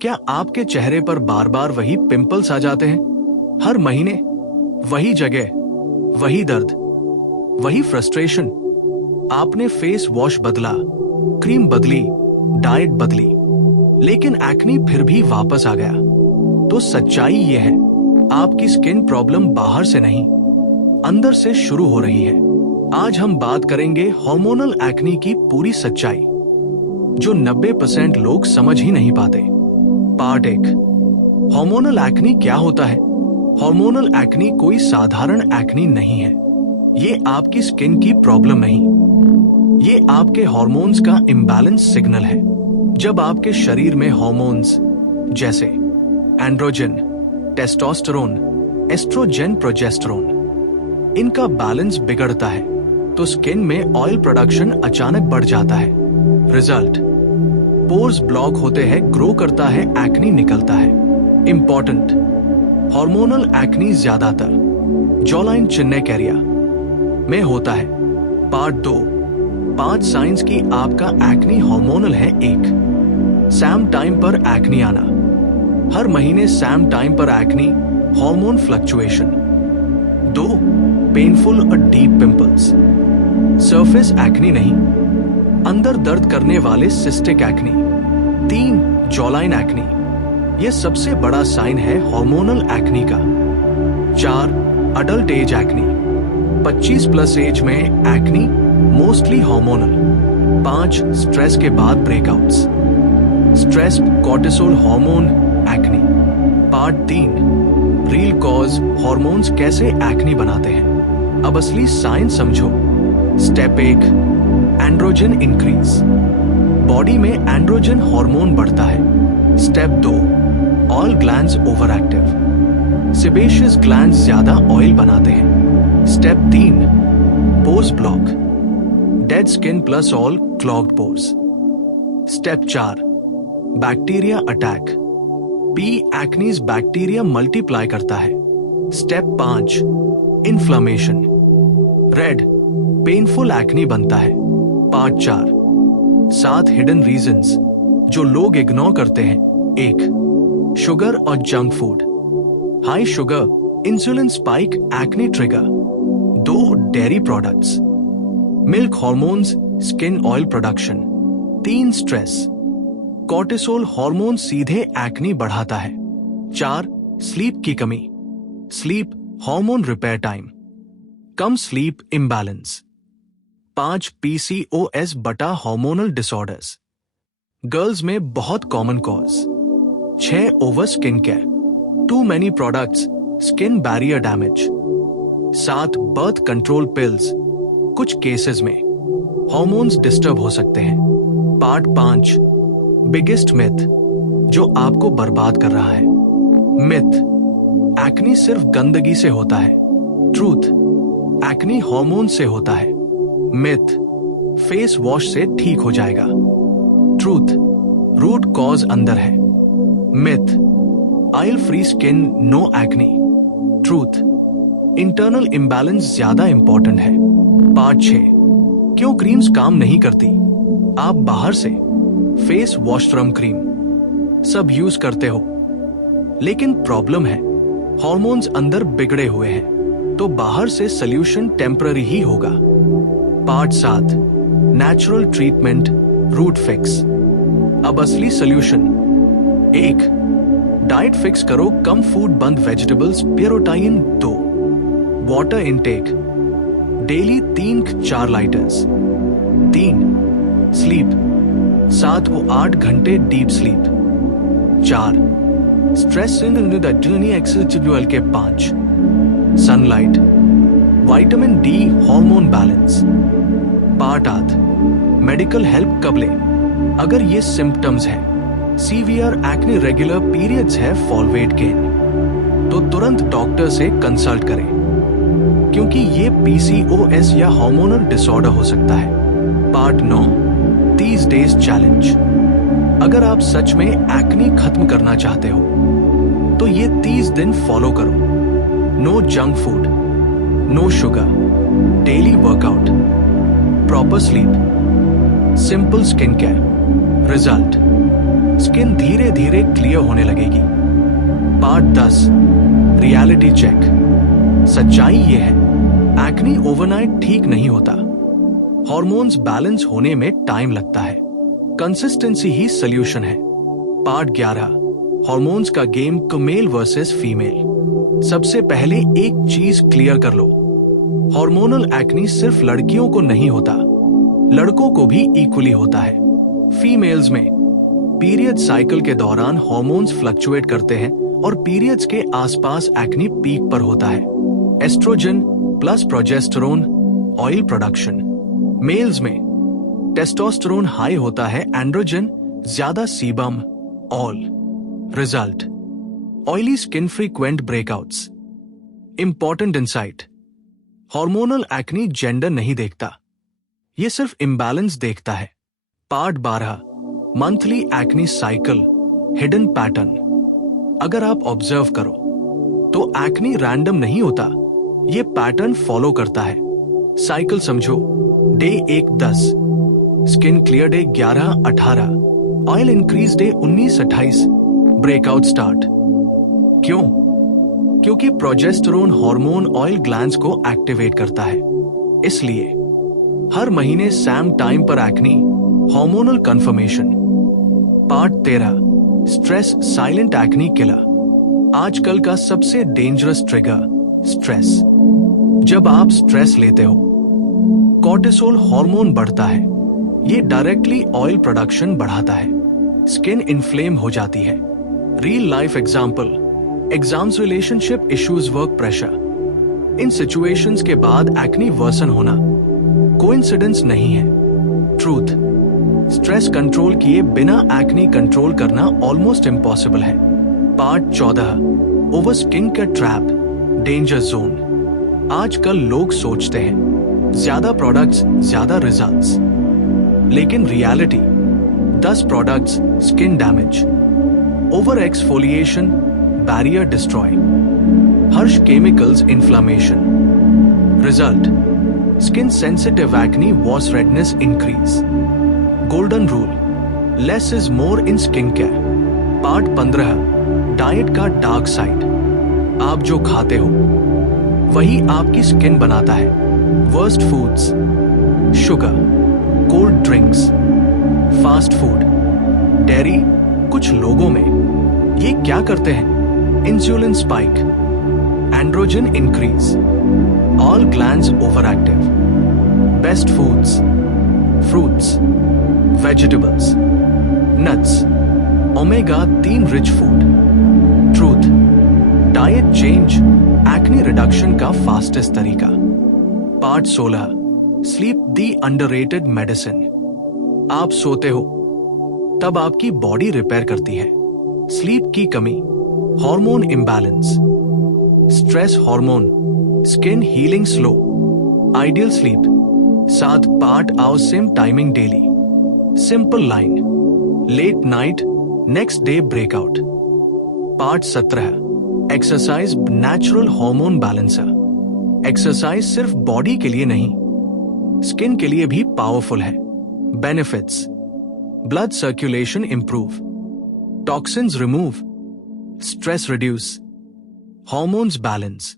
क्या आपके चेहरे पर बार बार वही पिंपल्स आ जाते हैं? हर महीने वही जगह, वही दर्द, वही फ्रस्ट्रेशन। आपने फेस वॉश बदला, क्रीम बदली, डाइट बदली, लेकिन एक्ने फिर भी वापस आ गया। तो सच्चाई ये है, आपकी स्किन प्रॉब्लम बाहर से नहीं, अंदर से शुरू हो रही है। आज हम बात करेंगे हार्मोनल एक्ने की पूरी सच्चाई, जो 90% लोग समझ ही नहीं पाते। पार्ट 1, हार्मोनल एक्ने क्या होता है? हार्मोनल एक्ने कोई साधारण एक्ने नहीं है। ये आपकी स्किन की प्रॉब्लम नहीं, ये आपके हार्मोन्स का इम्बैलेंस सिग्नल है। जब आपके शरीर में हार्मोन्स जैसे एंड्रोजन, टेस्टोस्टेरोन, एस्ट्रोजन, प्रोजेस्टेरोन, इनका बैलेंस बिगड़ता है तो स्किन में ऑयल प्रोडक्शन अचानक बढ़ जाता है। रिजल्ट, पोर्स ब्लॉक होते हैं, ग्रो करता है, एक्ने निकलता है। इंपॉर्टेंट, हार्मोनल एक्ने ज्यादातर जॉलाइन चिन्ह एरिया में होता है। पार्ट 2, 5 साइंस की आपका एक्ने हार्मोनल है। 1, सैम टाइम पर एक्ने आना, हर महीने सैम टाइम पर एक्ने, हार्मोन फ्लक्चुएशन। 2, पेनफुल और डीप पिंपल्स, सरफेस एक्ने नहीं, अंदर दर्द करने वाले सिस्टिक एक्ने। 3, जॉलाइन एक्ने, यह सबसे बड़ा साइन है हार्मोनल एक्ने का। 4, अडल्ट एज एक्ने, 25+ एज में एक्ने, मोस्टली हार्मोनल। 5, स्ट्रेस के बाद breakouts, stress, cortisol, hormone acne. Part 3, real cause, hormones कैसे एक्ने बनाते हैं। अब असली साइंस समझो। स्टेप 1, एंड्रोजन इंक्रीज, बॉडी में एंड्रोजन हार्मोन बढ़ता है। Step 2, oil glands over active, sebaceous glands ज्यादा ऑयल बनाते हैं। Step 3, pores block, dead skin plus all clogged pores. Step 4, bacteria attack, P acnes bacteria multiply करता है। Step 5, inflammation, red painful acne बनता है। Part 4, 7 hidden reasons जो लोग ignore करते हैं। 1, शुगर और junk food, high sugar, insulin spike, acne trigger. 2, dairy products, milk hormones, skin oil production. 3, stress, cortisol hormone सीधे एक्ने बढ़ाता है। 4, स्लीप की कमी, स्लीप हार्मोन रिपेयर टाइम, कम स्लीप इम्बैलेंस। 5, PCOS बटा हार्मोनल डिसऑर्डर्स, गर्ल्स में बहुत common cause. 6, over skin care, too many products, skin barrier damage. 7, birth control pills, कुछ केसेस में हार्मोन्स डिस्टर्ब हो सकते हैं। पार्ट 5, बिगेस्ट मिथ जो आपको बर्बाद कर रहा है। मिथ, एक्ने सिर्फ गंदगी से होता है। ट्रूथ, एक्ने हार्मोन से होता है। मिथ, फेस वॉश से ठीक हो जाएगा। ट्रूथ, रूट कॉज अंदर है। Myth, oil free skin, no acne. Truth, internal imbalance ज्यादा इंपॉर्टेंट है। पार्ट 6, क्यों क्रीम्स काम नहीं करती। आप बाहर से फेस वॉशरम क्रीम सब यूज करते हो, लेकिन प्रॉब्लम है हार्मोन्स अंदर बिगड़े हुए हैं, तो बाहर से सॉल्यूशन टेम्पररी ही होगा। Part 7, natural treatment, root fix. अब असली सॉल्यूशन। 1, डाइट फिक्स करो, कम फूड बंद, vegetables, protein. 2, water intake, daily 3-4 litres. 3, sleep, 7 को 8 घंटे डीप स्लीप। 4, स्ट्रेस के। 5, sunlight, vitamin D, hormone balance. Part 8, medical help कब ले। अगर ये सिम्टम्स है, सीवियर एक्ने, रेगुलर पीरियड्स है, फॉल वेट गेन, तो तुरंत डॉक्टर से कंसल्ट करें, क्योंकि ये PCOS या हार्मोनल डिसऑर्डर हो सकता है। Part 9, 30 days challenge. अगर आप सच में एक्ने खत्म करना चाहते हो तो ये 30 दिन फॉलो करो। No junk food, no sugar, daily workout, proper sleep, simple skin care. Result, skin धीरे धीरे क्लियर होने लगेगी। Part 10, reality check. सच्चाई ये है, एक्ने ओवरनाइट ठीक नहीं होता। हार्मोन्स बैलेंस होने में टाइम लगता है। कंसिस्टेंसी ही सोल्यूशन है। पार्ट 11, हार्मोन्स का गेम, मेल वर्सेस फीमेल। सबसे पहले एक चीज क्लियर कर लो, हार्मोनल एक्ने सिर्फ लड़कियों को नहीं होता, लड़कों को भी इक्वली होता है। फीमेल्स में पीरियड साइकिल के दौरान हार्मोन्स फ्लक्चुएट करते हैं और पीरियड्स के आसपास एक्ने पीक पर होता है। Oestrogen plus progesterone oil production. Males में टेस्टोस्टेरोन हाई होता है, एंड्रोजन ज्यादा sebum oil. Result, oily skin, frequent breakouts. Important insight, hormonal acne gender नहीं देखता, ये सिर्फ इम्बैलेंस देखता है। Part 12, monthly acne cycle, hidden pattern. अगर आप ऑब्जर्व करो तो एक्ने रैंडम नहीं होता, ये पैटर्न फॉलो करता है। साइकिल समझो, day 1 10, skin clear day 11 18, oil increase day 19 28, breakout start. क्यों? क्योंकि प्रोजेस्टेरोन हार्मोन ऑयल ग्लैंड्स को एक्टिवेट करता है। इसलिए हर महीने सैम टाइम पर acne, hormonal confirmation. Part 13, stress silent acne killer. आजकल का सबसे डेंजरस ट्रिगर स्ट्रेस। जब आप स्ट्रेस लेते हो, कोर्टिसोल हार्मोन बढ़ता है, ये डायरेक्टली ऑयल प्रोडक्शन बढ़ाता है, स्किन इन्फ्लेम हो जाती है। Real life example, exams, relationship issues, work pressure. इन सिचुएशंस के बाद एक्ने वर्सन होना कोइंसिडेंस नहीं है, ट्रूथ। स्ट्रेस कंट्रोल किए बिना एक्ने कंट्रोल करना ऑलमोस्ट इम्पॉसिबल है। Part 14, over skin care trap, danger zone. आजकल लोग सोचते हैं ज्यादा प्रोडक्ट्स ज्यादा रिजल्ट्स, लेकिन reality 10 products skin damage, over exfoliation barrier destroy, harsh chemicals inflammation. Result, skin sensitive acne was redness increase. Golden rule, less is more in skincare. Part 15, diet का dark side. आप जो खाते हो वही आपकी skin बनाता है। Worst foods, sugar, cold drinks, fast food, dairy. कुछ लोगों में ये क्या करते हैं, insulin spike, androgen increase, all glands overactive. Best foods, fruits, vegetables, nuts, omega 3 rich food. Truth, diet change acne reduction का फास्टेस्ट तरीका। पार्ट 16, स्लीप दी underrated medicine. आप सोते हो तब आपकी बॉडी रिपेयर करती है। स्लीप की कमी, hormone imbalance, stress hormone, skin healing slow, ideal sleep. 7 part आओ same timing daily. Simple line, late night next day breakout. Part 17, exercise natural hormone balancer. Exercise सिर्फ बॉडी के लिए नहीं, स्किन के लिए भी पावरफुल है। Benefits, blood circulation improve, toxins remove, stress reduce, hormones balance.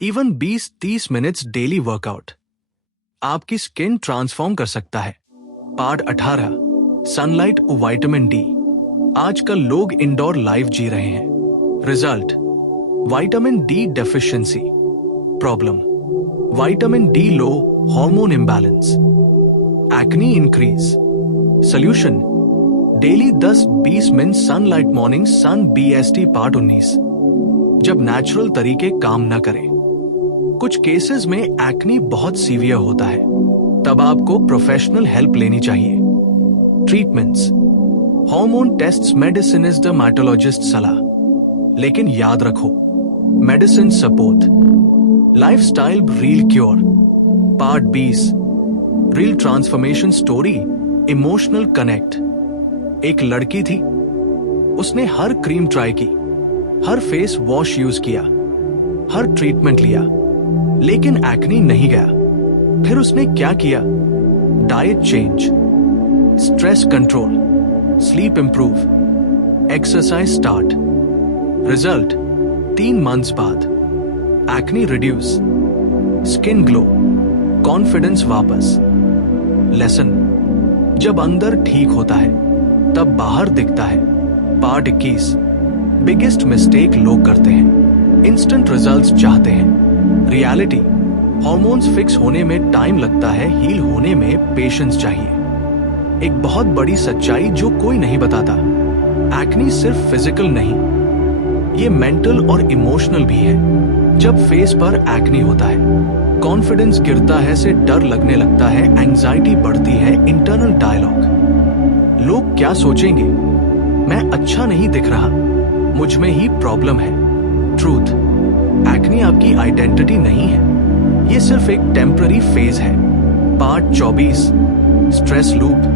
Even 20-30 minutes daily workout आपकी skin transform कर सकता है। पार्ट 18, सनलाइट और विटामिन डी। आजकल लोग इंडोर लाइफ जी रहे हैं। Result, vitamin D deficiency problem, vitamin D low, hormone imbalance, acne increase. Solution, daily 10-20 minute sunlight morning sun BST। Part 19, जब नेचुरल तरीके काम न करें। कुछ केसेस में एक्ने बहुत सीवियर होता है, तब आपको प्रोफेशनल हेल्प लेनी चाहिए। Treatments, hormone tests, medicine is dermatologist सलाह। लेकिन याद रखो, medicine support, lifestyle real cure. Part 20, real transformation story, emotional connect. एक लड़की थी, उसने हर क्रीम ट्राई की, हर फेस वॉश यूज किया, हर ट्रीटमेंट लिया, लेकिन एक्ने नहीं गया। फिर उसने क्या किया, diet change, stress control, sleep improve, exercise start. Result 3 months बाद। Acne reduce, skin glow, confidence वापस। लेसन, जब अंदर ठीक होता है तब बाहर दिखता है। पार्ट 21। बिगेस्ट मिस्टेक लोग करते हैं, इंस्टेंट रिजल्ट्स चाहते हैं। रियलिटी, हॉर्मोन्स फिक्स होने में टाइम लगता है, हील होने में पेशेंस चाहिए। एक बहुत बड़ी सच्चाई जो कोई नहीं बताता, एक्ने सिर्फ फिजिकल नहीं, ये मेंटल और इमोशनल भी है। जब फेस पर एक्ने होता है, कॉन्फिडेंस गिरता है, से डर लगने लगता है, एंजाइटी बढ़ती है, इंटरनल डायलॉग। लोग क्या सोचेंगे, मैं अच्छा नहीं दिख रहा, मुझ में ही प्रॉब्लम है। ट्रूथ, एक्ने आपकी आइडेंटिटी नहीं है, ये सिर्फ एक टेम्पररी फेज है। Part 24। Stress loop,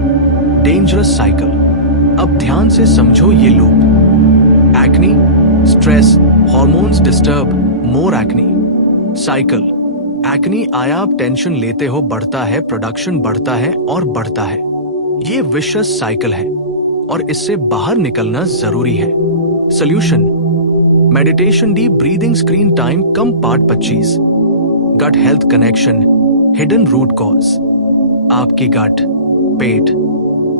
dangerous cycle. अब ध्यान से समझो ये loop. Acne, stress, hormones disturb, more acne. Cycle, acne आया, आप टेंशन लेते हो, बढ़ता है, प्रोडक्शन बढ़ता है और बढ़ता है। ये विशियस साइकिल है और इससे बाहर निकलना जरूरी है। Solution, meditation, deep breathing, screen time कम। Part 25। Gut health connection, hidden root cause. आपकी गट, पेट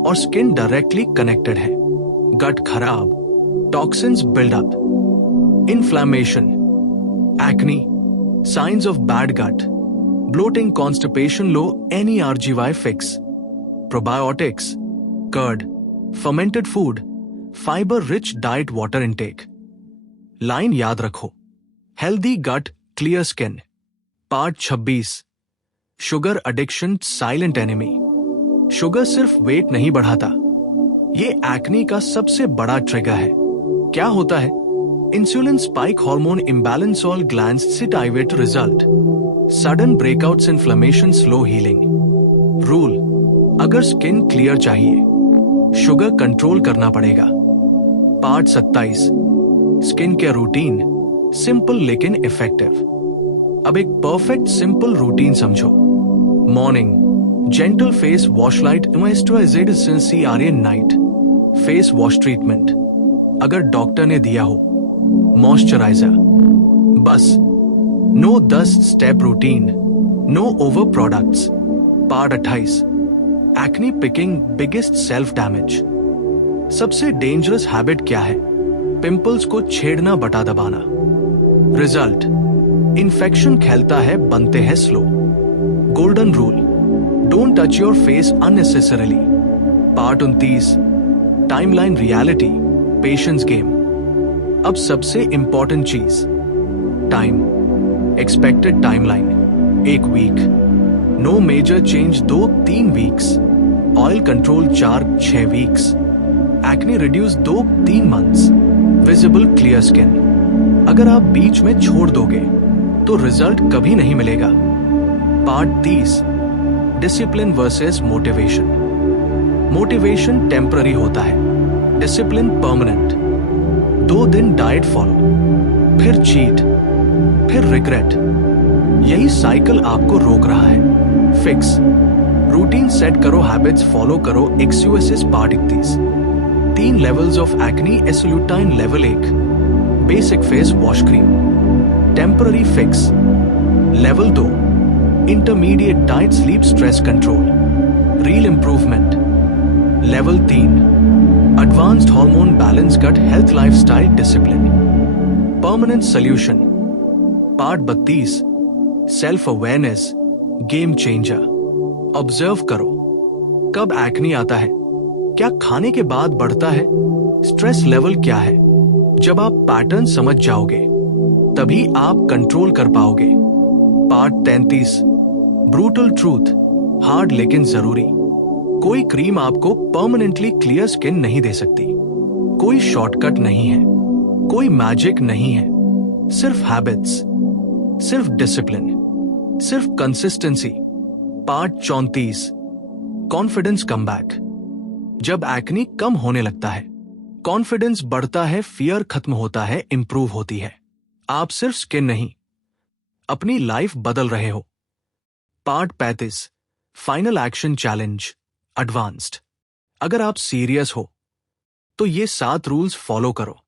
और स्किन डायरेक्टली कनेक्टेड है। गट खराब, toxins buildup, inflammation, acne, science of bad gut, bloating, constipation, low NERGY fix. Probiotics, curd, fermented food, fibre rich diet, water intake. Line याद रखो, healthy gut, clear skin. Part 26। Sugar addiction, silent enemy. Sugar सिर्फ weight नहीं बढ़ाता, ये acne का सबसे बड़ा trigger है। क्या होता है, insulin spike, hormone imbalance, oil glands सिट आइवेट। Result, sudden breakouts, inflammation, slow healing. Rule, अगर स्किन क्लियर चाहिए, शुगर कंट्रोल करना पड़ेगा। Part 27। Skin care routine, simple लेकिन इफेक्टिव। अब एक परफेक्ट सिंपल रूटीन समझो। Morning, gentle face wash, light moisturized CRA। Night, face wash treatment, अगर doctor ने दिया हो, मॉइस्चराइजर बस। No 10 step routine, no over products. Part 28। Acne picking, biggest self damage. सबसे डेंजरस हैबिट क्या है, पिंपल्स को छेड़ना, बटा दबाना। रिजल्ट, इन्फेक्शन फैलता है, बनते हैं slow. Golden rule, don't touch your face unnecessarily. Part 29। Timeline, reality, patience game. अब सबसे इंपॉर्टेंट चीज, time. Expected timeline 1 week, no major change 2-3 weeks, oil control 4-6 weeks, acne reduce 2-3 months, visible clear skin. अगर आप बीच में छोड़ दोगे तो result कभी नहीं मिलेगा। Part 30। Discipline versus motivation. Motivation temporary होता है, डिसिप्लिन परमानेंट। 2 दिन डाइट फॉलो, फिर चीट, फिर रिग्रेट। यही साइकिल आपको रोक रहा है। फिक्स, रूटीन सेट करो, हैबिट्स फॉलो करो। एक्सयूएसएस पार्ट 31। 3 लेवल्स ऑफ एक्ने, एसोल्यूटाइन level 1, basic face wash cream. Temporary fix level 2, intermediate diet, sleep, stress control. Real improvement level 3, advanced hormone balance, gut health, lifestyle discipline. Permanent solution part 32। Self awareness, game changer. Observe करो, कब acne आता है, क्या खाने के बाद बढ़ता है, स्ट्रेस लेवल क्या है। जब आप पैटर्न समझ जाओगे तभी आप कंट्रोल कर पाओगे। पार्ट 33। ब्रूटल ट्रूथ, हार्ड लेकिन जरूरी। कोई क्रीम आपको परमानेंटली क्लियर स्किन नहीं दे सकती, कोई शॉर्टकट नहीं है, कोई मैजिक नहीं है। सिर्फ हैबिट्स, सिर्फ डिसिप्लिन, सिर्फ कंसिस्टेंसी। पार्ट 34। Confidence comeback. जब एक्ने कम होने लगता है, कॉन्फिडेंस बढ़ता है, फियर खत्म होता है, इंप्रूव होती है। आप सिर्फ स्किन नहीं, अपनी लाइफ बदल रहे हो। Part 35। Final action challenge, advanced. अगर आप सीरियस हो तो ये 7 रूल्स फॉलो करो।